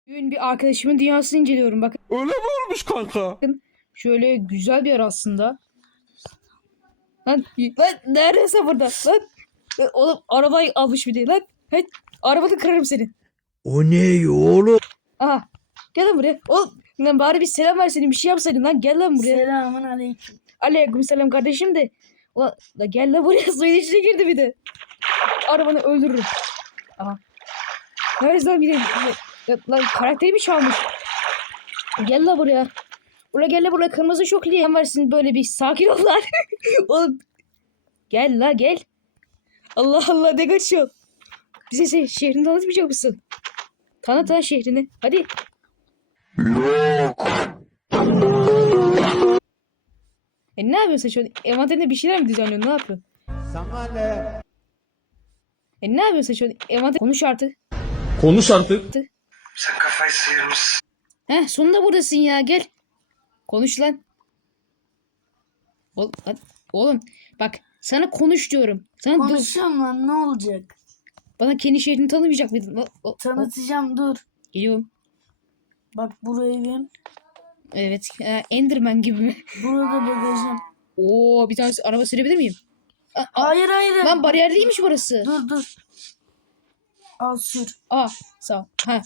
Bugün bir arkadaşımın dünyasını inceliyorum. Bakın Öyle mi olmuş kanka? şöyle güzel bir yer aslında. Lan neredeyse burada. Lan oğlum arabayı almış bir de lan. Hey, arabanı kırarım senin. O ne oğlum? Aha. Gel lan buraya. Oğlum lan bari bir selam verseydin, bir şey yapsaydın lan. Gel lan buraya. Selamun aleyküm. Aleykümselam kardeşim de. Ulan la gel lan buraya, suyun içine girdi bir de. Arabanı öldürürüm. Aha. Neresi lan bir de. Lan karakterimi çalmış. Gel lan buraya. Buraya gel lan buraya, kırmızı şokliye versin, böyle bir sakin ol lan. Oğlum. Gel la gel. Allah Allah, ne kaçıyorsun? Bize şehrini tanıtmayacak mısın? Tanıt lan şehrini. Hadi. Yok. Ne yapıyorsun sen şu an? Envanterinde bir şeyler mi düzenliyorsun? Ne yapıyorsun? Sana ne? Ne yapıyorsun sen şu an? Konuş artık. Konuş artık. Sen kafayı sıyırmışsın. Sonunda buradasın ya, gel. Konuş lan. Oğlum bak, sana konuş diyorum. Sana Konuşuyorum lan, ne olacak? bana kendi şehrini tanımayacak mıydın? Tanıtacağım, dur. Geliyorum. Bak, bu evim. Evet. Enderman gibi mi? Burada bagajım. Oo, bir tanesi araba sürebilir miyim? Hayır hayır. Lan bariyerliymiş burası. Dur. Al sür. Sağ ol. Ha.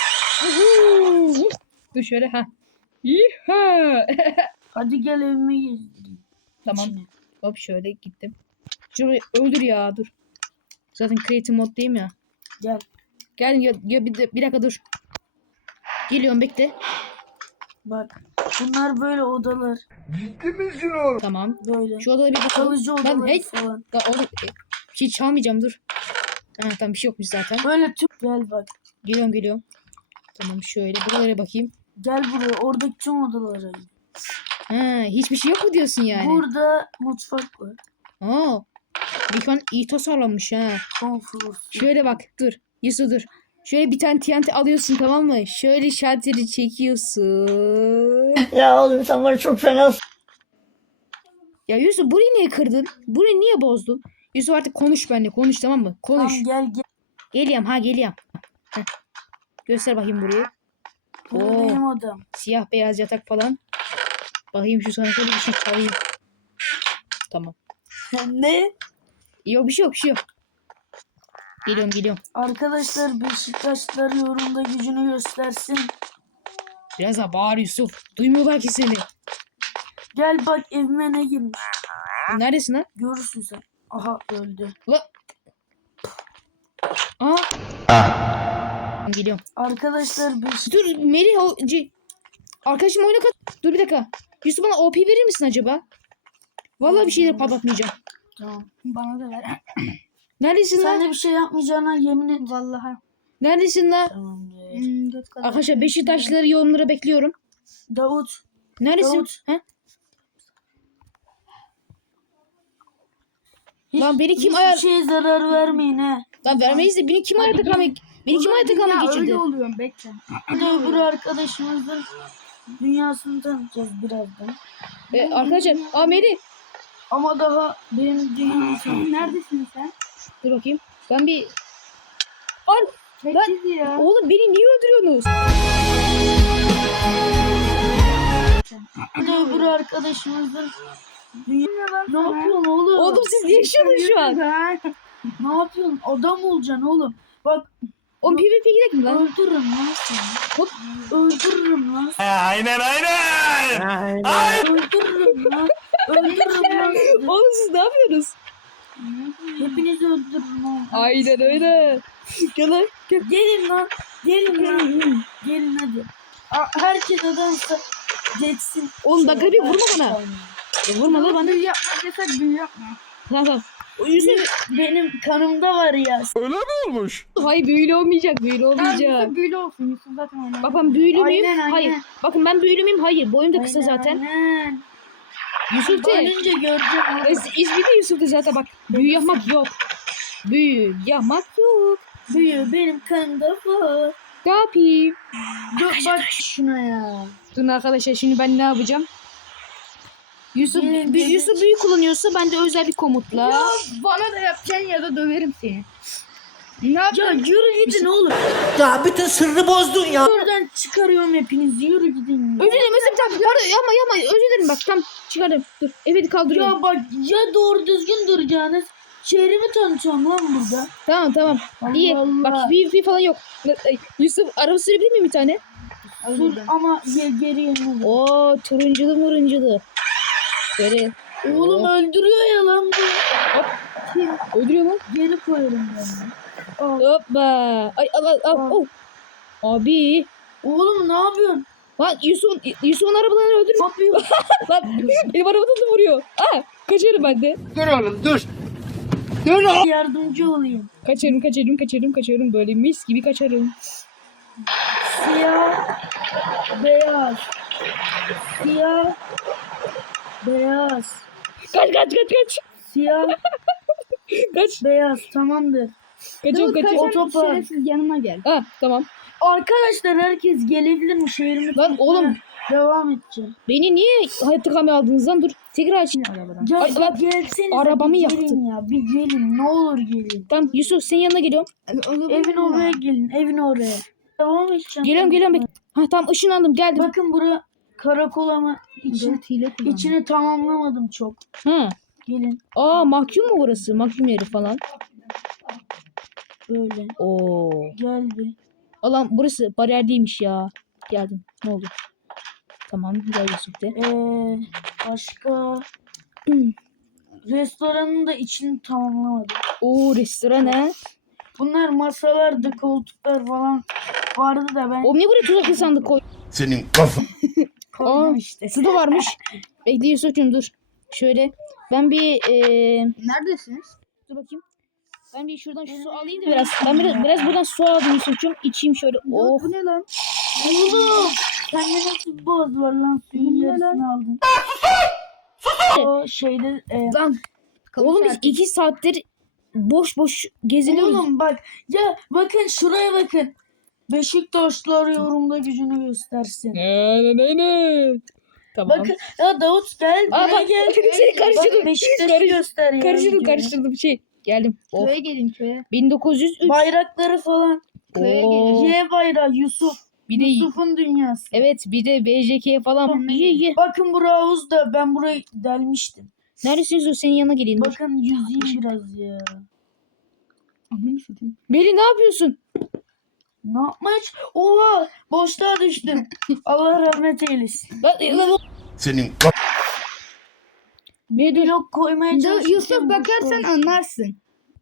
Dur şöyle ha. Yiha. Hadi gel evime gir. Tamam. Hop şöyle gittim. Şurayı öldür ya, dur. Zaten creative moddayım ya. Gel. Gel ya bir dakika dur. Geliyorum, bekle. Bak. Bunlar böyle odalar. Ciddi misin oğlum? Tamam. Böyle. Şu odada bir bakalım. Kalıcı Lan odalar hey. falan. Lan oğlum bir şey çalmayacağım, dur. Tamam, bir şey yokmuş zaten. Böyle tüp. Gel bak. Geliyorum. Tamam, şöyle buralara bakayım. Gel buraya. Oradaki tüm odalara. Hiçbir şey yok mu diyorsun yani? Burada mutfak var. Mekan iyi tasarlanmış ha. Konfor. Şöyle bak, dur. Yusuf dur. Şöyle bir tane TNT alıyorsun, tamam mı? Şöyle şalteri çekiyorsun. Ya oğlum, sen bana çok fena. Ya Yusuf, burayı niye kırdın? Burayı niye bozdun? Yusuf artık konuş benimle. Konuş, tamam mı? Konuş. Tamam, gel. Geliyorum. Heh. Göster bakayım burayı. Burada Oo. benim odam. Siyah beyaz yatak falan. Bakayım şu sana şöyle bir şey çalayım. Tamam. Ne? Yok bir şey yok. Geliyorum. Arkadaşlar, Beşiktaşlar yorumda gücünü göstersin. Biraz daha bağır Yusuf. Duymuyorlar ki seni. Gel bak, evime ne girmiş. Neredesin lan? Görürsün sen. Aha, öldü. Geliyorum. Arkadaşlar Dur Melih, arkadaşım oyuna kat. Dur bir dakika. Yusuf, bana OP verir misin acaba? Vallahi bir şeyleri patlatmayacağım. Tamam. Bana da ver. Neredesin Sen lan? de bir şey yapmayacağına yemin et. Vallahi. Neredesin lan? Tamamdır. Göt kadar. Arkadaşlar Beşiktaşlıları yorumlara bekliyorum. Davut. Neredesin? Davut. He? Lan beni kim Hiçbir şeye zarar vermeyin he. Lan vermeyiz de beni kim hayatta kalmak? Beni kim hayatta kalmak Ya geçirdi? öyle oluyorum, bekle. Bir de öbür arkadaşımızın dünyasını tanıyacağız birazdan. Arkadaşlar, Melih. Ama daha benim dünyamı tanıyacağız. Neredesin sen? Dur bakayım. Ben bir... Lan Çekil ya. oğlum, beni niye öldürüyorsunuz? Bir de öbür arkadaşımızın dünyasını... Ne sana? yapıyorsun oğlum? Oğlum siz ne yaşıyorsunuz şu an? Ne yapıyorsun? Adam olacaksın oğlum. Bak, Oğlum PvP gidelim lan. öldürürüm lan seni. Hop. Öldürürüm lan. Aynen. Öldürürüm lan. Öldürürüm lan. sizi. Oğlum siz ne yapıyorsunuz? Hepinizi öldürürüm oğlum. Aynen öyle. Gel lan. Gelin lan. Gelin lan. Gelin hadi. Herkes adamsa geçsin. Oğlum bak, bir vurma bana. Vurma lan bana. Büyü yapma desek büyü yapma. Tamam. Yusuf. Benim kanımda var ya. Öyle mi olmuş? Hayır, büyülü olmayacak. Tamam, Yusuf büyülü olsun. Yusuf zaten oynar. Bak ben büyülü müyüm? Aynen. Hayır. Bakın ben büyülü müyüm? Hayır. Boyum da kısa zaten. Aynen. Yusuf de. Ölünce göreceğim oğlum. İzmir'de Yusuf da zaten bak. Büyü yapmak yok. Büyü yapmak yok. Büyü benim kanımda var. Ne yapayım? Dur bak şuna ya. Dur arkadaşlar, şimdi ben ne yapacağım? Yusuf büyü kullanıyorsa ben de özel bir komutla. Ya bana da yapacaksın ya da döverim seni. Ne Ya yapıyorsun? yürü gidin oğlum. Ya bütün sırrı bozdun ya. Buradan çıkarıyorum hepinizi. Yürü gidin. Özür dilerim tamam. Pardon yapma özür dilerim bak tam çıkardım. Dur evet kaldırıyorum. Ya bak ya doğru düzgün duracaksınız. Şehrimi tanıtıyorum lan burada. Tamam. İyi. Allah. Bak bir falan yok. Ay, Yusuf araba sürebilir miyim bir tane? Dur ama geri yanına. dur. Oo turunculu muruncalı. Böyle Oğlum öldürüyor ya lan bu. öldürüyor mu? Geri koyarım ben. Al. Hoppa. Ay al. Oh. Abi. Oğlum ne yapıyorsun? Lan Yusuf'un arabalarını öldür. Ne yapıyorsun? Lan benim arabamı da vuruyor. Kaçarım ben de. Dur oğlum dur. Dur oğlum. Yardımcı olayım. Kaçarım böyle mis gibi kaçarım. Siyah, beyaz. Siyah, beyaz. Kaç. Siyah, Kaç. beyaz. Tamamdır. Kaçıyorum. Otopark. Şerefsiz yanıma gel. Tamam. Arkadaşlar herkes gelebilir mi? Şehrimi Lan tanıtmaya oğlum devam edeceğim. beni niye hayatta kamera aldınız lan? Dur. Tekrar aç. Ya Ay, lan, gelsenize arabamı bir yaktı. gelin ya. Bir gelin ne olur gelin. Tamam Yusuf senin yanına geliyorum. Evin oraya gelin. Evin oraya. Devam edeceğim. Geliyorum. Tamam ışınlandım geldim. Bakın bura karakol ama içini tamamlamadım çok. Ha. Gelin Mahkum mu burası? Mahkum yeri falan. böyle. Oo. Geldi. Alan burası bariyer değilmiş ya. Geldim. Ne oldu? Tamam gel Yusuf de. Başka restoranın da içini tamamlamadım. Restoran ha. Bunlar masalardı, koltuklar falan vardı da ben Niye buraya tuzaklı sandık koy? Senin kafa. koydum işte. Su da varmış. Bekle Yusuf'cum dur. Şöyle ben bir Neredesiniz? dur bakayım. Ben bir şuradan şu su alayım da biraz. Ben biraz buradan su aldım Yusuf'cum. İçeyim şöyle. Oh. Bu ne lan? Oğlum sende nasıl bir boğaz var lan, suyun Bu ne yarısını aldın. O şeyde Lan. Oğlum biz 2 saattir boş geziniyoruz. oğlum bak ya, bakın şuraya bakın. Beşiktaşlar yorumda gücünü göstersin. Ne. Tamam. Bakın ya Davut gel buraya bak, gel. seni karıştırdım. Bak Beşiktaş'ı göster ya. videoya. Karıştırdım şey. Geldim. Oh. Köye gelin köye. 1903. Bayrakları falan. Köye Oo. gelin. Y bayrağı Yusuf. Bir de Yusuf'un dünyası. evet bir de BJK falan. Ye. Bakın bura havuzda, ben burayı delmiştim. Neredesin Yusuf? Senin yanına geleyim. Dur. Bakın yüzeyim biraz ya. Meri ne yapıyorsun? Ne yapmış? Oha boşluğa düştüm. Allah rahmet eylesin. Lan, Senin kafa. Meri dur. Blok koymaya çalışırken Yusuf bakarsan boşluğa- anlarsın.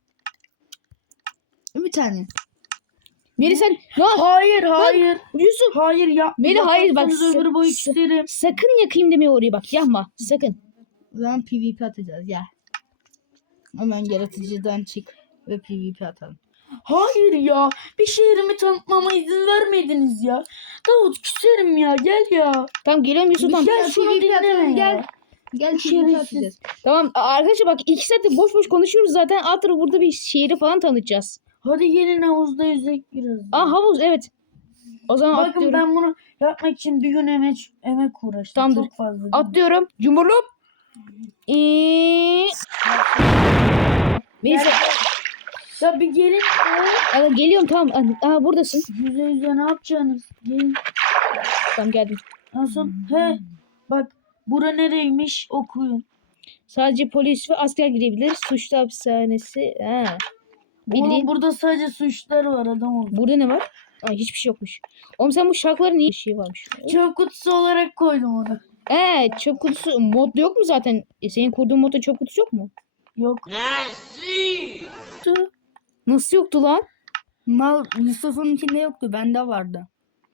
Bir tane. Meri sen ne Hayır. Yusuf Hayır ya. Meli, hayır, bak, Öbür boyu isterim. sakın yakayım deme orayı bak. Yapma. Sakın. O zaman PvP atacağız ya. Hemen yaratıcıdan çık ve PvP atalım. Hayır ya. Bir şehrimi tanıtmama izin vermediniz ya. Davut küserim ya, gel ya. Tamam geliyorum Yusuf tamam. Gel şunu PvP dinleme atalım, ya. gel. Gel PvP Şerefsiz. atacağız. Tamam arkadaşlar bak 2 saattir boş konuşuyoruz zaten. Alt tarafı burada bir şehri falan tanıtacağız. Hadi gelin havuzda yüzek biraz. Havuz evet. O zaman Bakın atlıyorum. ben bunu yapmak için bir gün emek uğraştım. Tamamdır. Çok fazla. değil mi? Atlıyorum. Cumhurlop. Neyse. Ya bir gelin. Geliyorum tamam. Buradasın. Yüze ne yapacaksınız? Gelin. Tamam geldim. Nasıl? He. Bak bura nereymiş, okuyun. Sadece polis ve asker girebilir. Suçlu hapishanesi. Oğlum Bildiğin. burada sadece suçlar var, adam oldu. Burada ne var? Hiçbir şey yokmuş. Oğlum sen bu şarkıların niye bir şey varmış? Çöp kutusu olarak koydum onu. Çöp kutusu mod yok mu zaten? Senin kurduğun modda çöp kutusu yok mu? Yok. Nasıl yoktu lan? Mal Yusuf'un içinde yoktu. Bende vardı.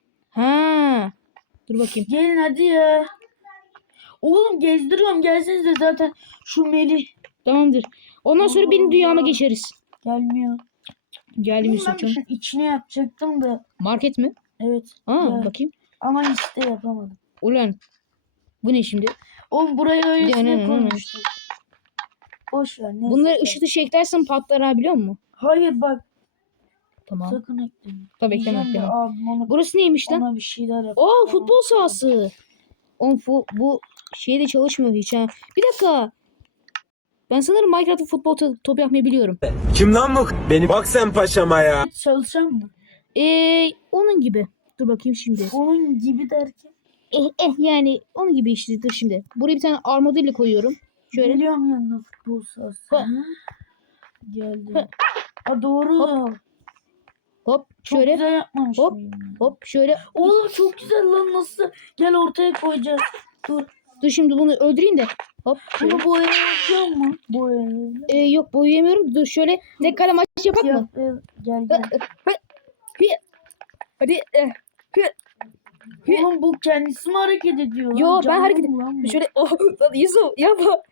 Dur bakayım. Gelin hadi ya. Oğlum gezdiriyorum, gelsenize zaten şu Melih Tamamdır. Ondan sonra benim dünyama geçeriz. gelmiyor. Geldim Ben Yusuf'cum. şunun içine yapacaktım da. Market mi? Evet. Ya. Bakayım. Ama işte yapamadım. Ulan. Bu ne şimdi? Oğlum buraya Ne, öylesine koymuştum. Boş ver. Neyse. Bunları ışık dışı eklersen patlar ha biliyor musun? Hayır bak, Tamam. sakın ekleme. Tabii ekleme Diyeceğim de ekleme. abim Burası neymiş lan? ona bir şeyler yap. Futbol sahası. Bu şey de çalışmıyor hiç ha. Bir dakika. Ben sanırım Minecraft'ta futbol topu yapmayı biliyorum. Kim lan bu? Beni bak sen paşama ya. Çalışan mı? Onun gibi. Dur bakayım şimdi. Onun gibi derken. Yani onun gibi işte. Dur şimdi. Buraya bir tane armadillo koyuyorum. Şöyle. Geliyorum yanına futbol sahası. Ha. Geldi. Ha. Ha doğru. Hop Çok şöyle. güzel yapmamış Hop. mıyım? Hop şöyle. Oğlum çok güzel lan nasıl? Gel ortaya koyacağız. Dur. Dur şimdi bunu öldüreyim de. Hop. Şöyle. Bunu boyayacak mı? Boyayacak. Yok boyayamıyorum. Dur şöyle tek kale maç yapak mı? Gel gel. Hadi. Oğlum bu kendisi mi hareket ediyor? lan? Yo, ben Canlı hareket- mı lan bu? Şöyle. Oh, lan Yusuf yapma.